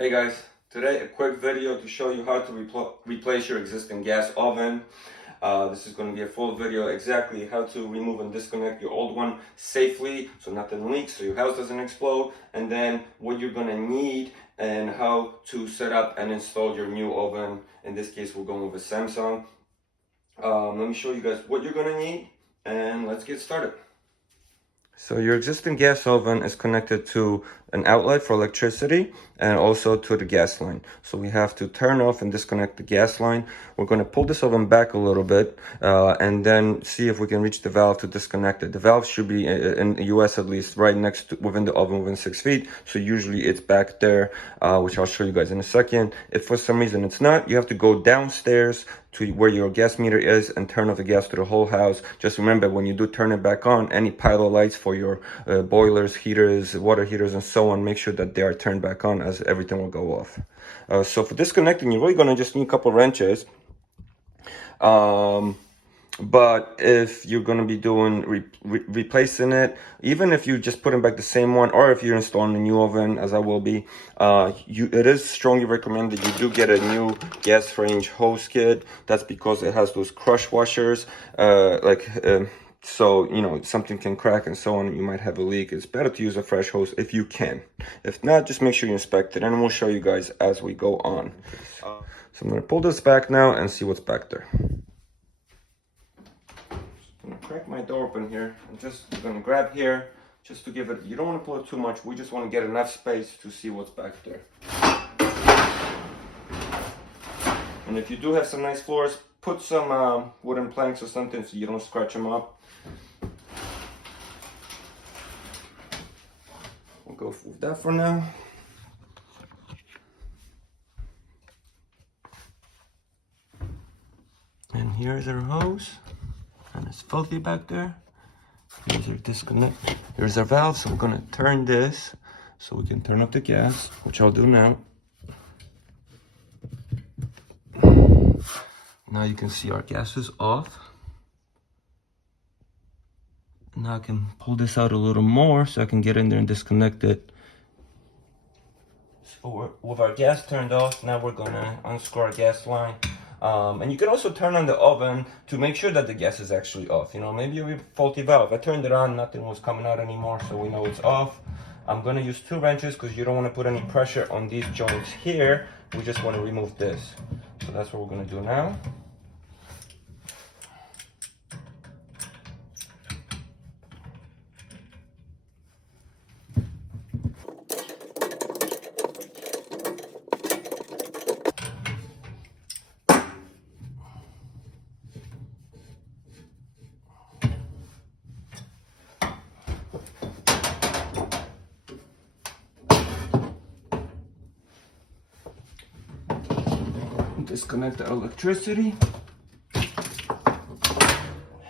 Hey guys, today a quick video to show you how to replace your existing gas oven. This is going to be a full video exactly how to remove and disconnect your old one safely so nothing leaks, so your house doesn't explode, and then what you're going to need and how to set up and install your new oven. In this case we're going with a Samsung. Let me show you guys what you're going to need and let's get started. So your existing gas oven is connected to an outlet for electricity and also to the gas line. So we have to turn off and disconnect the gas line. We're going to pull this oven back a little bit and then see if we can reach the valve to disconnect it. The valve should be, in the US at least, right next to, within the oven, within 6 feet. So usually it's back there, which I'll show you guys in a second. If for some reason it's not, you have to go downstairs to where your gas meter is and turn off the gas to the whole house. Just remember, when you do turn it back on, any pilot lights for your boilers, heaters, water heaters, and so on, make sure that they are turned back on, as everything will go off. So for disconnecting, you're really going to just need a couple wrenches. But if you're going to be doing replacing it, even if you just putting back the same one, or if you're installing a new oven, as I will be, it is strongly recommended you do get a new gas range hose kit. That's because it has those crush washers, so you know something can crack and so on. You might have a leak. It's better to use a fresh hose if you can. If not, just make sure you inspect it, and we'll show you guys as we go on. So I'm going to pull this back now and see what's back there. I'm gonna crack my door open here and I'm gonna grab here just to give it, you don't want to pull it too much, we just want to get enough space to see what's back there. And if you do have some nice floors, put some wooden planks or something so you don't scratch them up. We'll go with that for now. And here's our hose. And it's filthy back there. Here's our disconnect. Here's our valve. So we're gonna turn this so we can turn up the gas, which I'll do now. Now you can see our gas is off. Now I can pull this out a little more so I can get in there and disconnect it. So with our gas turned off, now we're gonna unscrew our gas line. And you can also turn on the oven to make sure that the gas is actually off. You know, maybe you have a faulty valve. I turned it on, nothing was coming out anymore, so we know it's off. I'm gonna use 2 wrenches because you don't want to put any pressure on these joints here. We just want to remove this. So that's what we're gonna do now. Disconnect the electricity,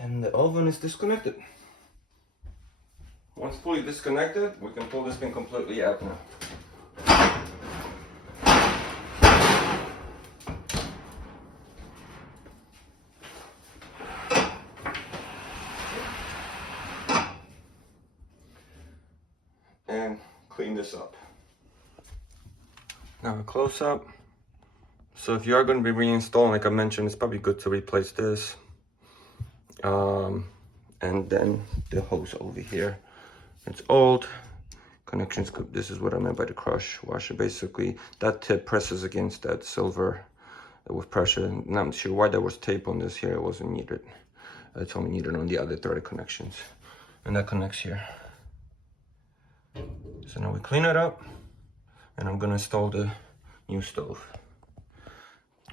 and the oven is disconnected. Once fully disconnected, we can pull this thing completely out now. And clean this up. Now a close up. So if you are going to be reinstalling, like I mentioned, it's probably good to replace this. And then the hose over here. It's old. Connections, this is what I meant by the crush washer. Basically, that tip presses against that silver with pressure. And I'm not sure why there was tape on this here. It wasn't needed. It's only needed on the other threaded connections. And that connects here. So now we clean it up. And I'm going to install the new stove.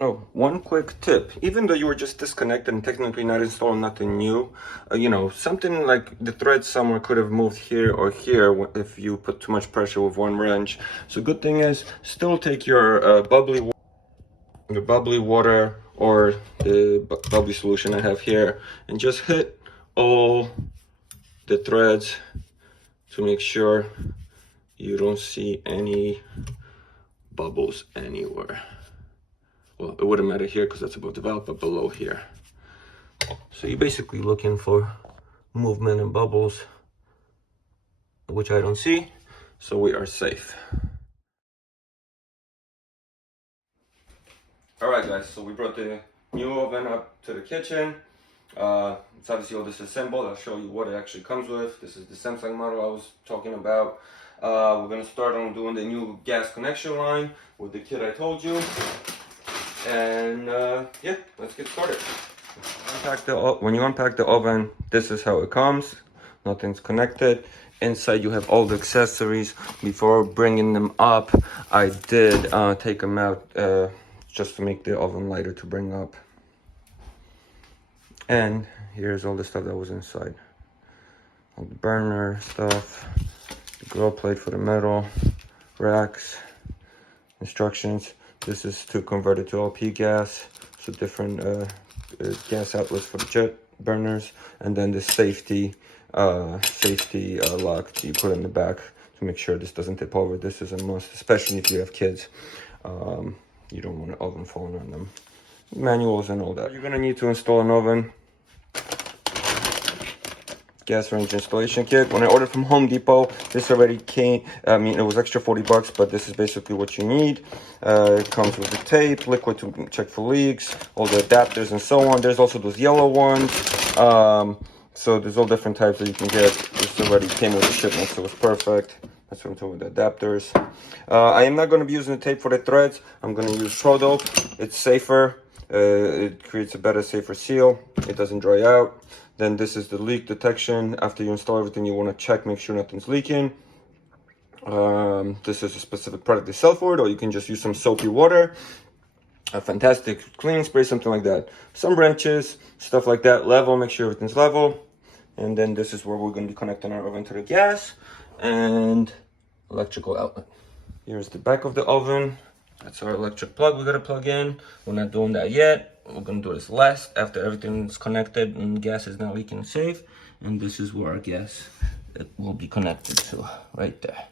Oh, one quick tip. Even though you were just disconnected and technically not installing nothing new, you know, something like the thread somewhere could have moved here or here if you put too much pressure with one wrench. So good thing is, still take your bubbly water or the bubbly solution I have here and just hit all the threads to make sure you don't see any bubbles anywhere. Well, it wouldn't matter here because that's above the valve, but below here. So you're basically looking for movement and bubbles, which I don't see, so we are safe. Alright guys, so we brought the new oven up to the kitchen. It's obviously all disassembled. I'll show you what it actually comes with. This is the Samsung model I was talking about. We're going to start on doing the new gas connection line with the kit I told you. And yeah, let's get started. When you unpack the oven, this is how it comes. Nothing's connected. Inside you have all the accessories. Before bringing them up, I did take them out just to make the oven lighter to bring up. And here's all the stuff that was inside. All the burner stuff, the grill plate for the metal, racks, instructions. This is to convert it to LP gas, so different gas outlets for the jet burners, and then the safety lock that you put in the back to make sure this doesn't tip over. This is a must, especially if you have kids. You don't want an oven falling on them. Manuals and all that. You're gonna need to install an oven. Gas range installation kit. When I ordered from Home Depot, this already came. I mean, it was extra $40, but this is basically what you need. It comes with the tape, liquid to check for leaks, all the adapters and so on. There's also those yellow ones. So there's all different types that you can get. This already came with the shipment, so it's perfect. That's what I'm talking about, the adapters. I am not going to be using the tape for the threads. I'm going to use Pro Dope. It's safer. It creates a better, safer seal. It doesn't dry out. Then this is the leak detection. After you install everything, you want to check, make sure nothing's leaking. This is a specific product they sell for it, or you can just use some soapy water. A fantastic cleaning spray, something like that. Some wrenches, stuff like that. Level, make sure everything's level. And then this is where we're going to be connecting our oven to the gas and electrical outlet. Here's the back of the oven. That's our electric plug we got to plug in. We're not doing that yet. We're going to do this last after everything's connected and gas is not leaking safe. And this is where our gas will be connected to, right there.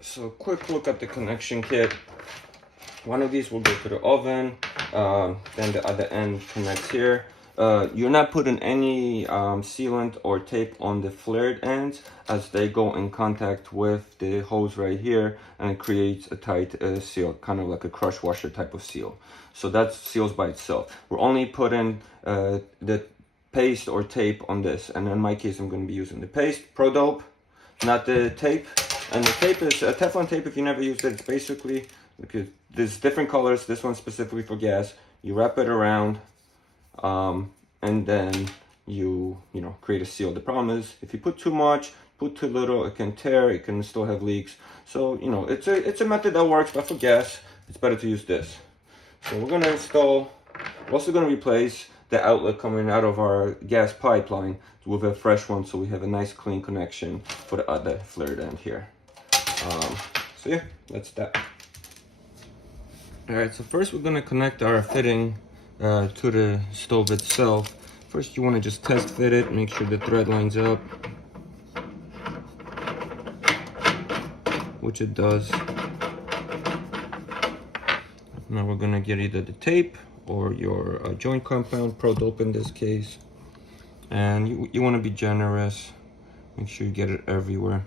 So quick look at the connection kit. One of these will go to the oven, then the other end connects here. You're not putting any sealant or tape on the flared ends, as they go in contact with the hose right here and creates a tight seal, kind of like a crush washer type of seal. So that seals by itself. We're only putting the paste or tape on this, and in my case I'm going to be using the paste, Pro Dope, not the tape. And the tape is a Teflon tape. If you never used it, it's basically, because there's different colors. This one's specifically for gas. You wrap it around, and then you create a seal. The problem is if you put too much, put too little, it can tear. It can still have leaks. So it's a method that works, but for gas, it's better to use this. So we're gonna install. We're also gonna replace the outlet coming out of our gas pipeline with a fresh one, so we have a nice clean connection for the other flared end here. So yeah, that's that. All right, so first we're gonna connect our fitting to the stove itself. First you wanna just test fit it, make sure the thread lines up, which it does. Now we're gonna get either the tape or your joint compound, Pro Dope in this case. And you wanna be generous, make sure you get it everywhere.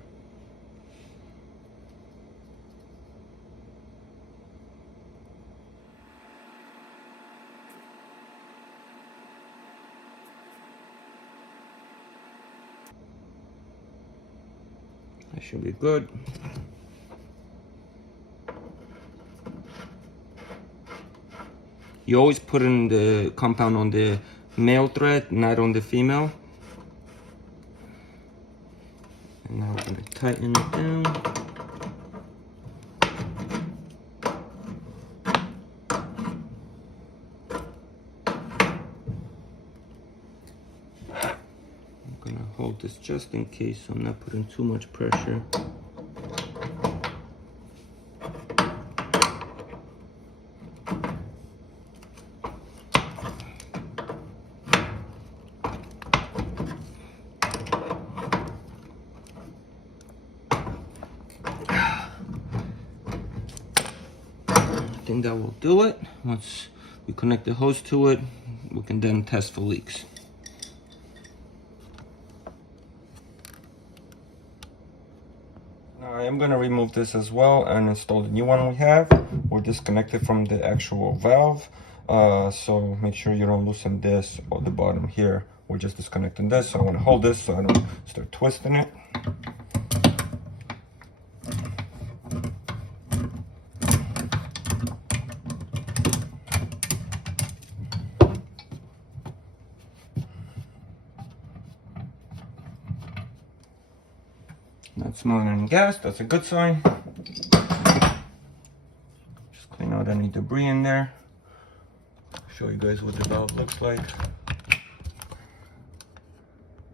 That should be good. You always put in the compound on the male thread, not on the female. And now we're going to tighten it down. I'm going to hold this just in case I'm not putting too much pressure. I think that will do it. Once we connect the hose to it, we can then test for leaks. I am going to remove this as well and install the new one we have. We're disconnected from the actual valve, so make sure you don't loosen this or the bottom here. We're just disconnecting this, so I want to hold this so I don't start twisting it. Not smelling any gas, that's a good sign. Just clean out any debris in there. Show you guys what the valve looks like.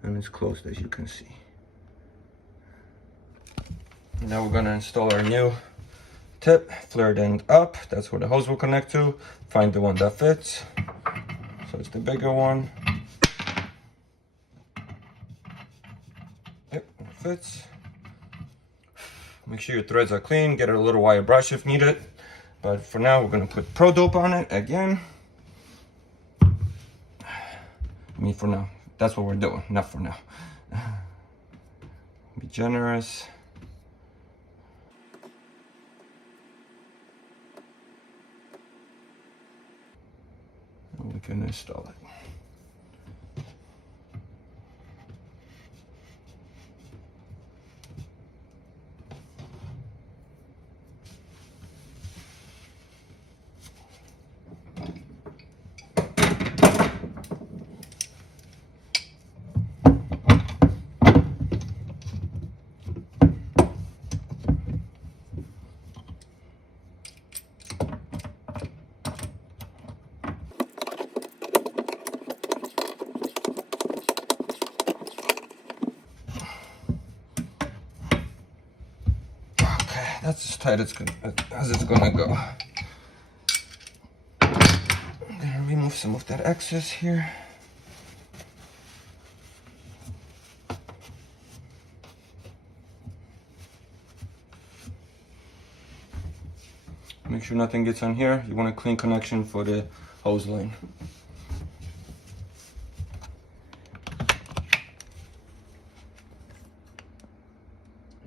And it's closed, as you can see. Now we're gonna install our new tip, flared end up. That's where the hose will connect to. Find the one that fits. So it's the bigger one. Yep, it fits. Make sure your threads are clean. Get a little wire brush if needed. But for now, we're gonna put Pro Dope on it again. I mean, for now. That's what we're doing, not for now. Be generous. And we can install it. That's as tight as it's gonna go. I'm gonna remove some of that excess here. Make sure nothing gets on here. You want a clean connection for the hose line.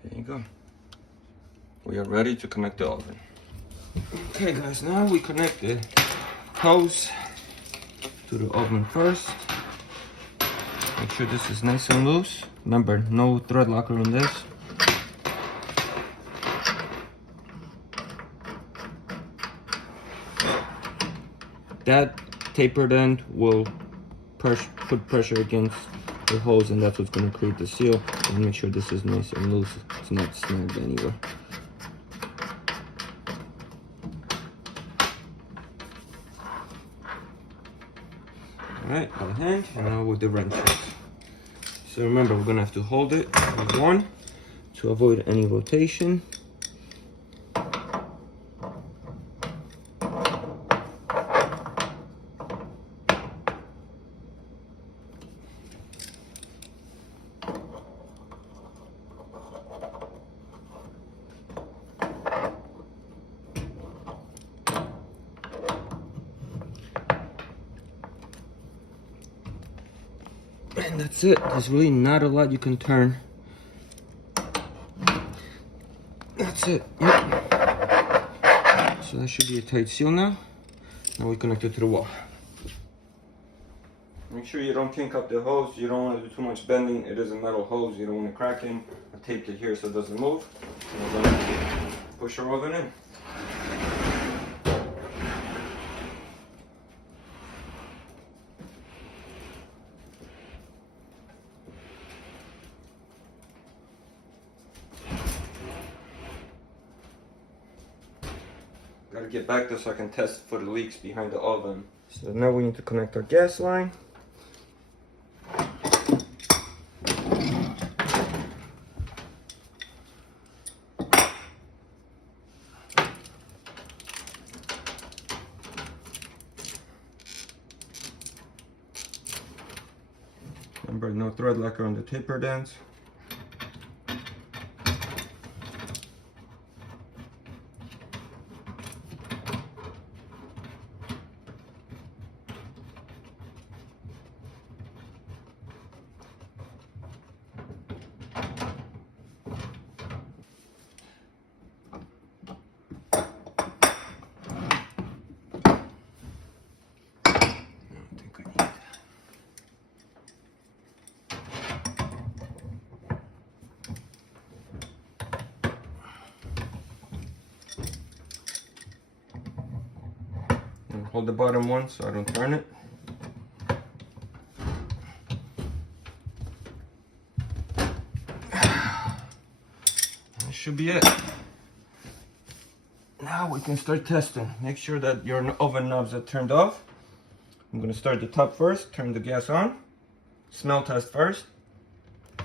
There you go. We are ready to connect the oven. Okay guys, now we connect the hose to the oven first. Make sure this is nice and loose. Remember, no thread locker on this. That tapered end will put pressure against the hose, and that's what's going to create the seal. And make sure this is nice and loose. It's not snagged anywhere. Alright, by hand, and now with the wrenches. So remember, we're going to have to hold it with one to avoid any rotation. And that's it. There's really not a lot you can turn. That's it. Yep. So that should be a tight seal now. Now we connect it to the wall. Make sure you don't kink up the hose. You don't want to do too much bending. It is a metal hose. You don't want to crack in. I taped it here so it doesn't move. And we're going to push our oven in. Gotta get back there so I can test for the leaks behind the oven. So now we need to connect our gas line. Remember, no thread locker on the tapered ends. hold the bottom one so I don't turn it. That should be it. Now we can start testing. Make sure that your oven knobs are turned off. I'm gonna start the top first, turn the gas on. Smell test first. I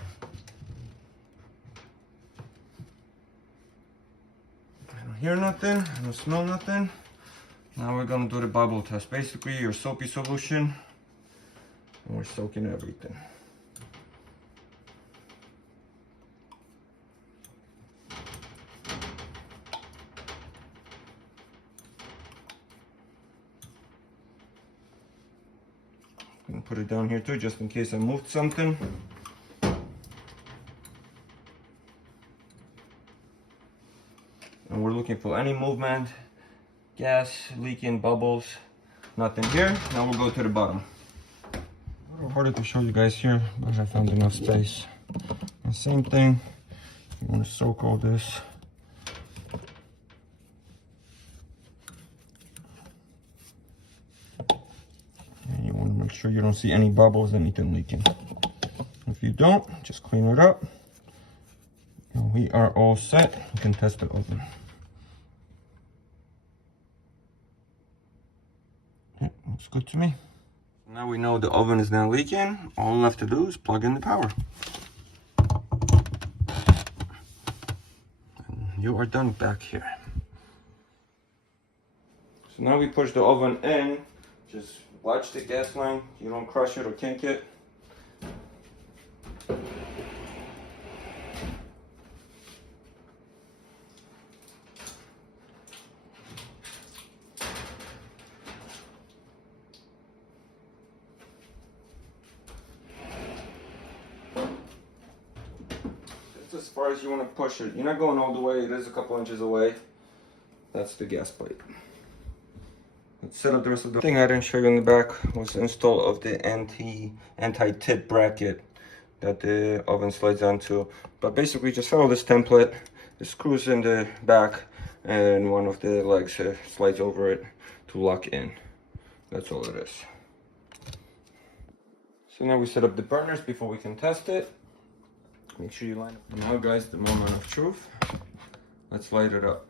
don't hear nothing, I don't smell nothing. Now we're gonna do the bubble test. Basically your soapy solution, and we're soaking everything. I'm gonna put it down here too, just in case I moved something. And we're looking for any movement, gas, leaking, bubbles, nothing here. Now we'll go to the bottom. A little harder to show you guys here, but I found enough space. And same thing, you want to soak all this. And you want to make sure you don't see any bubbles, anything leaking. If you don't, just clean it up. And we are all set. You can test the oven. Yeah, looks good to me. Now we know the oven is not leaking. All left to do is plug in the power. And you are done back here. So now we push the oven in. Just watch the gas line. You don't crush it or kink it. As far as you want to push it. You're not going all the way. It is a couple inches away. That's the gas plate. Let's set up the rest of the thing I didn't show you in the back was the install of the anti-tip bracket that the oven slides onto. But basically just follow this template. The screws in the back and one of the legs slides over it to lock in. That's all it is. So now we set up the burners before we can test it. Make sure you line up. Now guys, the moment of truth. Let's light it up.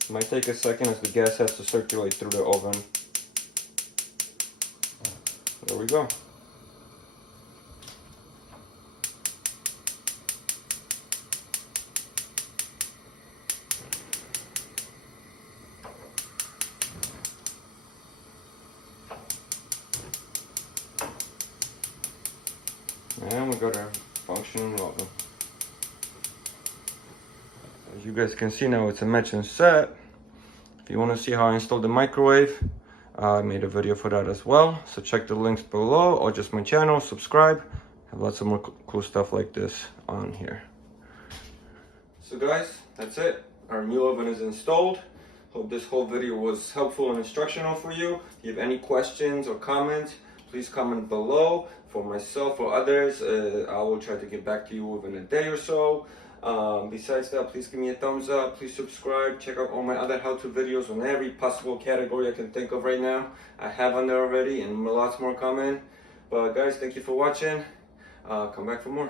It might take a second as the gas has to circulate through the oven. There we go. And we got our functioning oven. As you guys can see now, it's a match and set. If you want to see how I installed the microwave, I made a video for that as well. So check the links below or just my channel, subscribe. Have lots of more cool stuff like this on here. So guys, that's it. Our new oven is installed. Hope this whole video was helpful and instructional for you. If you have any questions or comments, please comment below. For myself or others, I will try to get back to you within a day or so. Besides that, please give me a thumbs up, please subscribe, check out all my other how-to videos on every possible category I can think of right now. I have on there already and lots more coming. But guys, thank you for watching. Come back for more.